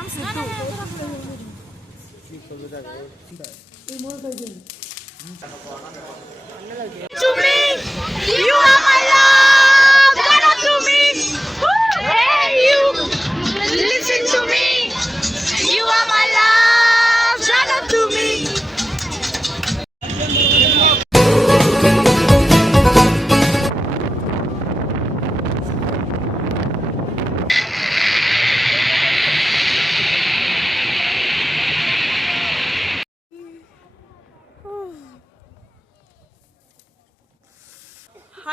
নাম সিদ্ধু তুমি you are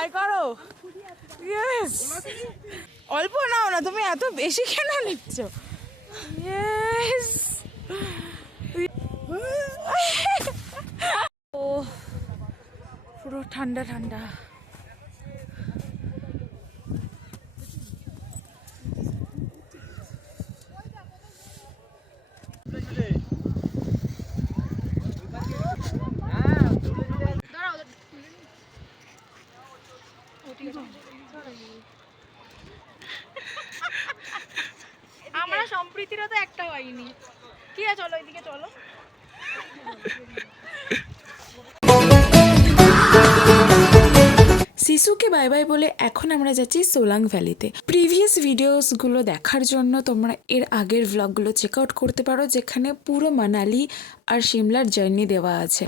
হাই করো? ইয়েস অল্প নাও না, তুমি এত বেশি কেন নিচ্ছ? ইয়েস ও, পুরো ঠান্ডা ঠান্ডা। আমরা সম্প্রীতিরা তো একটা হয়নি। আছে চলো এদিকে চলো। শিশুকে বাই বাই বলে এখন আমরা যাচ্ছি সোলাং ভ্যালিতে। প্রিভিয়াস ভিডিওসগুলো দেখার জন্য তোমরা এর আগের ভ্লগগুলো চেক আউট করতে পারো, যেখানে পুরো মানালি আর সিমলার জার্নি দেওয়া আছে।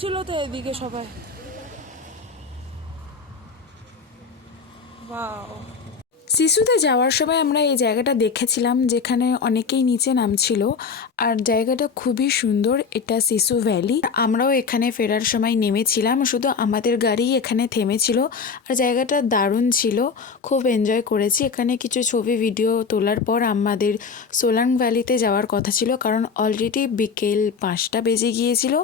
ছিল তো এদিকে সবাই। বাও শিশুতে যাওয়ার সময় আমরা এই জায়গাটা দেখেছিলাম যেখানে অনেকেই নিচে নামছিল। আর জায়গাটা খুবই সুন্দর, এটা শিশু ভ্যালি আমরাও এখানে ফেরার সময় নেমেছিলাম, শুধু আমাদের গাড়ি এখানে থেমেছিল। আর জায়গাটা দারুণ ছিল, খুব এনজয় করেছি। এখানে কিছু ছবি ভিডিও তোলার পর আমাদের সোলাং ভ্যালিতে যাওয়ার কথা ছিল, কারণ অলরেডি বিকেল পাঁচটা বেজে গিয়েছিল।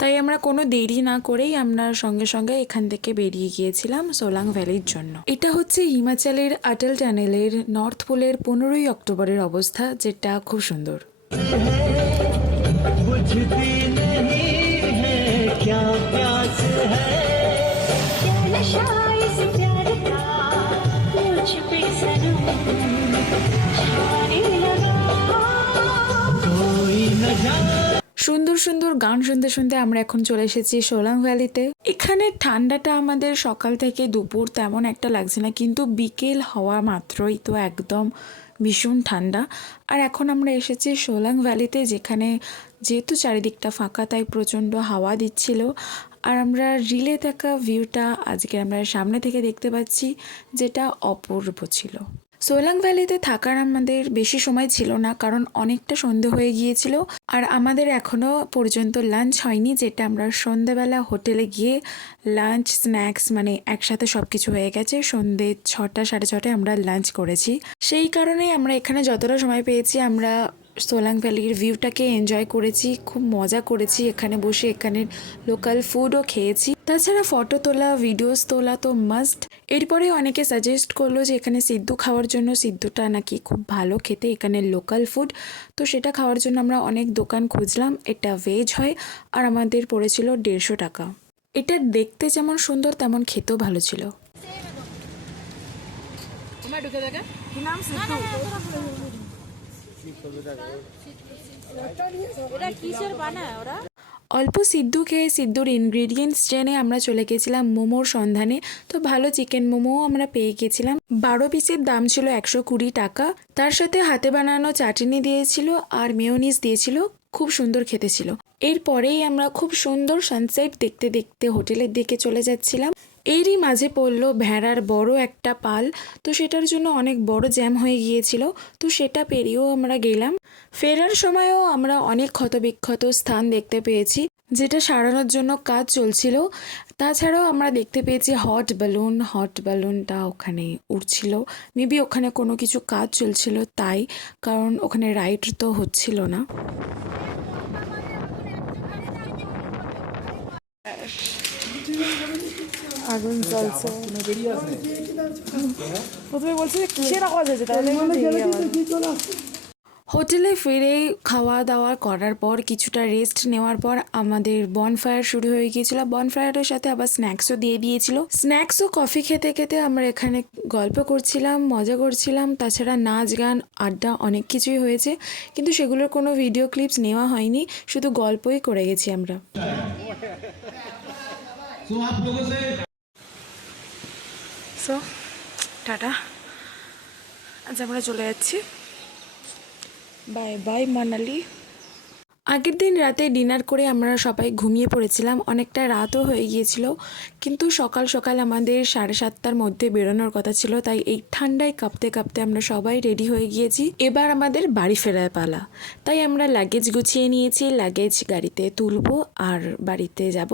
তাই আমরা কোনো দেরি না করেই আমরা সঙ্গে সঙ্গে এখান থেকে বেরিয়ে গিয়েছিলাম সোলাং ভ্যালির জন্য। এটা হচ্ছে হিমাচলের আটল টানেলের নর্থ পোলের পনেরোই অক্টোবরের অবস্থা যেটা খুব সুন্দর। সুন্দর গান শুনতে শুনতে আমরা এখন চলে এসেছি সোলাং ভ্যালিতে। এখানে ঠান্ডাটা আমাদের সকাল থেকে দুপুর তেমন একটা লাগছে না, কিন্তু বিকেল হওয়া মাত্রই তো একদম ভীষণ ঠান্ডা। আর এখন আমরা এসেছি সোলাং ভ্যালিতে, যেখানে যেহেতু চারিদিকটা ফাঁকা, তাই প্রচণ্ড হাওয়া দিচ্ছিল। আর আমরা রিলে থাকা ভিউটা আজকে আমরা সামনে থেকে দেখতে পাচ্ছি, যেটা অপূর্ব ছিল। সোলাং ভ্যালিতে থাকার আমাদের বেশি সময় ছিল না, কারণ অনেকটা সন্ধে হয়ে গিয়েছিল। আর আমাদের এখনও পর্যন্ত লাঞ্চ হয়নি, যেটা আমরা সন্ধেবেলা হোটেলে গিয়ে লাঞ্চ স্ন্যাক্স মানে একসাথে সব কিছু হয়ে গেছে। সন্ধে ছটা, সাড়ে ছটায় আমরা লাঞ্চ করেছি। সেই কারণেই আমরা এখানে যতটা সময় পেয়েছি, আমরা সোলাং ভ্যালির ভিউটাকে এনজয় করেছি খুব মজা করেছি। এখানে বসে এখানের লোকাল ফুডও খেয়েছি। তাছাড়া ফটো তোলা ভিডিওস তোলা তো মাস্ট এরপরে অনেকে সাজেস্ট করল যে এখানে সিদ্ধ খাওয়ার জন্য সিদ্ধটা নাকি খুব ভালো খেতে এখানে লোকাল ফুড তো সেটা খাওয়ার জন্য আমরা অনেক দোকান খুঁজলাম এটা ভেজ হয় আর আমাদের পড়েছিল দেড়শো টাকা। এটা দেখতে যেমন সুন্দর তেমন খেতেও ভালো ছিল। ঢুকে অল্প সিদ্ধ খেয়ে সিদ্ধুর ইনগ্রিডিয়েন্টস জেনে আমরা চলে গেছিলাম মোমোর সন্ধানে। তো ভালো চিকেন মোমোও আমরা পেয়ে গেছিলাম। বারো পিসের দাম ছিল একশো কুড়ি টাকা। তার সাথে হাতে বানানো চাটনি দিয়েছিল আর মেয়োনিজ দিয়েছিল। খুব সুন্দর খেতে ছিল। এরপরেই আমরা খুব সুন্দর সানসেট দেখতে দেখতে হোটেলের দিকে চলে যাচ্ছিলাম। এরই মাঝে পড়ল ভেড়ার বড় একটা পাল। তো সেটার জন্য অনেক বড় জ্যাম হয়ে গিয়েছিল। তো সেটা পেরিয়েও আমরা গেলাম। ফেরার সময়ও আমরা অনেক ক্ষতবিক্ষত স্থান দেখতে পেয়েছি, যেটা সারানোর জন্য কাজ চলছিল। তাছাড়াও আমরা দেখতে পেয়েছি হট বেলুন হট বেলুনটা ওখানে উঠছিল মেবি ওখানে কোনো কিছু কাজ চলছিল তাই, কারণ ওখানে রাইড তো হচ্ছিল না। আগুন জ্বলছে। প্রথমে বলছে কিসের আওয়াজ হয়েছে তাহলে হোটেলে ফিরে খাওয়া দাওয়া করার পর কিছুটা রেস্ট নেওয়ার পর আমাদের বনফায়ার শুরু হয়ে গিয়েছিল। বনফায়ারের সাথে আবার স্ন্যাক্সও দিয়ে দিয়েছিল। স্ন্যাক্স ও কফি খেতে খেতে আমরা এখানে গল্প করছিলাম, মজা করছিলাম। তাছাড়া নাচ, গান, আড্ডা অনেক কিছুই হয়েছে। কিন্তু সেগুলোর কোনো ভিডিও ক্লিপস নেওয়া হয়নি। শুধু গল্পই করে গেছি আমরা। So tata. আজ আমরা চলে যাচ্ছি। Bye bye Manali. আগের দিন রাতে ডিনার করে আমরা সবাই ঘুমিয়ে পড়েছিলাম। অনেকটা রাতও হয়ে গিয়েছিল। কিন্তু সকাল সকাল আমাদের সাড়ে সাতটার মধ্যে বেরোনোর কথা ছিল, তাই এই ঠান্ডায় কাঁপতে কাঁপতে আমরা সবাই রেডি হয়ে গিয়েছি। এবার আমাদের বাড়ি ফেরার পালা। তাই আমরা লাগেজ গুছিয়ে নিয়েছি, লাগেজ গাড়িতে তুলবো আর বাড়িতে যাব।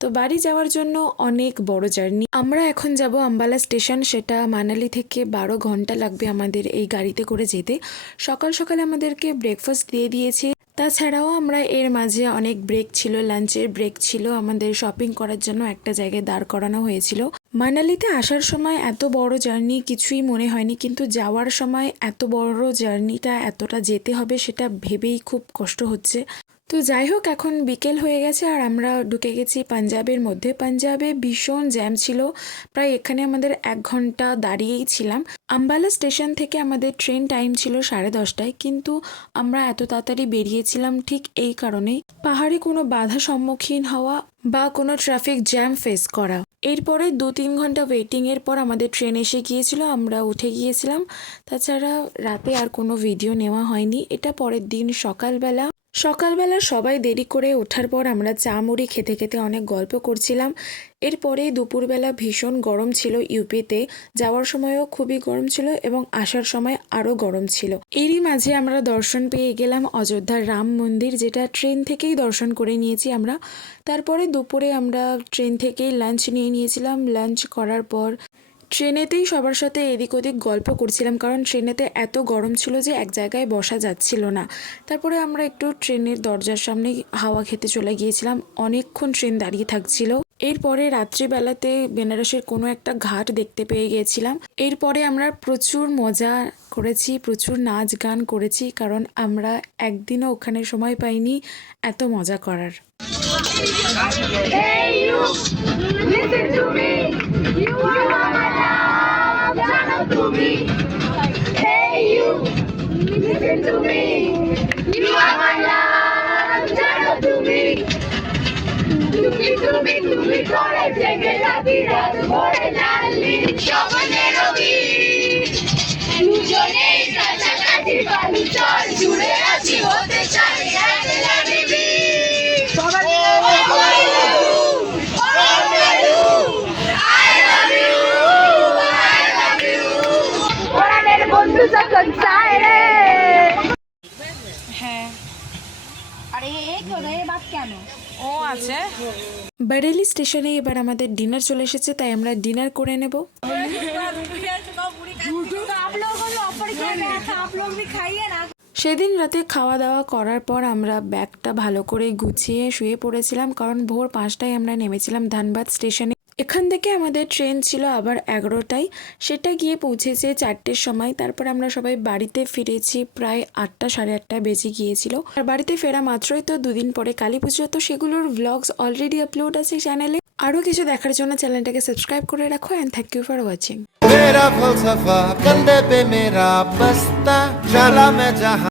তো বাড়ি যাওয়ার জন্য অনেক বড় জার্নি। আমরা এখন যাব আম্বালা স্টেশন, সেটা মানালি থেকে বারো ঘণ্টা লাগবে আমাদের এই গাড়িতে করে যেতে। সকাল সকাল আমাদেরকে ব্রেকফাস্ট দিয়ে দিয়েছে। তাছাড়াও আমরা এর মাঝে অনেক ব্রেক ছিল লাঞ্চের ব্রেক ছিল। আমাদের শপিং করার জন্য একটা জায়গায় দাঁড় করানো হয়েছিল। মানালিতে আসার সময় এত বড় জার্নি কিছুই মনে হয়নি, কিন্তু যাওয়ার সময় এত বড় জার্নিটা এতটা যেতে হবে সেটা ভেবেই খুব কষ্ট হচ্ছে। তো যাই হোক এখন বিকেল হয়ে গেছে আর আমরা ঢুকে গেছি পাঞ্জাবের মধ্যে। পাঞ্জাবে ভীষণ জ্যাম ছিল। প্রায় এখানে আমাদের এক ঘণ্টা দাঁড়িয়েই ছিলাম। আম্বালা স্টেশন থেকে আমাদের ট্রেন টাইম ছিল সাড়ে দশটায়, কিন্তু আমরা এত তাড়াতাড়ি বেরিয়েছিলাম ঠিক এই কারণেই। পাহাড়ে কোনো বাধা সম্মুখীন হওয়া বা কোনো ট্রাফিক জ্যাম ফেস করা। এরপরে দু তিন ঘণ্টা ওয়েটিংয়ের পর আমাদের ট্রেন এসে গিয়েছিল, আমরা উঠে গিয়েছিলাম। তাছাড়া রাতে আর কোনো ভিডিও নেওয়া হয়নি। এটা পরের দিন সকালবেলা। সকালবেলা সবাই দেরি করে ওঠার পর আমরা চা মুড়ি খেতে খেতে অনেক গল্প করছিলাম। এরপরে দুপুরবেলা ভীষণ গরম ছিল ইউপিতে। যাওয়ার সময়ও খুবই গরম ছিল এবং আসার সময় আরও গরম ছিল। এরই মাঝে আমরা দর্শন পেয়ে গেলাম অযোধ্যার রাম মন্দির, যেটা ট্রেন থেকেই দর্শন করে নিয়েছি আমরা। তারপরে দুপুরে আমরা ট্রেন থেকেই লাঞ্চ নিয়ে নিয়েছিলাম। লাঞ্চ করার পর ট্রেনেতেই সবার সাথে এদিক ওদিক গল্প করছিলাম, কারণ ট্রেনেতে এত গরম ছিল যে এক জায়গায় বসা যাচ্ছিল না। তারপরে আমরা একটু ট্রেনের দরজার সামনে হাওয়া খেতে চলে গিয়েছিলাম, অনেকক্ষণ ট্রেন দাঁড়িয়ে থাকছিল। এরপরে রাত্রিবেলাতে বেনারসের কোনো একটা ঘাট দেখতে পেয়ে গিয়েছিলাম। এরপরে আমরা প্রচুর মজা করেছি, প্রচুর নাচ গান করেছি, কারণ আমরা একদিনও ওখানে সময় পাইনি এত মজা করার। রাতি রাত ভরে লালি স্বপ্নের রবি দুজনেই কাছাকাছি বালু চর জুড়ে আছি হতে চাই এক লাগবি বন্ধু যখন চায় রে। আরে এ কেন এ বাদ কেন? বারেলি স্টেশনে এবার আমাদের ডিনার চলে এসেছে, তাই আমরা ডিনার করে নেব। সেদিন রাতে খাওয়া দাওয়া করার পর আমরা ব্যাগটা ভালো করে গুছিয়ে শুয়ে পড়েছিলাম, কারণ ভোর পাঁচটায় আমরা নেমেছিলাম ধানবাদ স্টেশনে। এখান থেকে আমাদের ট্রেন ছিল আবার এগারোটায় সেটা গিয়ে পৌঁছেছে চারটের সময় তারপর আমরা সবাই বাড়িতে ফিরেছি প্রায় আটটা সাড়ে আটটা বেজে গিয়েছিল আর বাড়িতে ফেরা মাত্রই তো দুদিন পরে কালী পুজো তো সেগুলোর ভ্লগস অলরেডি আপলোড আছে চ্যানেলে আরও কিছু দেখার জন্য চ্যানেলটাকে সাবস্ক্রাইব করে রাখো and thank you for watching मेरा फलसफा कंधे पे मेरा बस्ता चला मैं जहाँ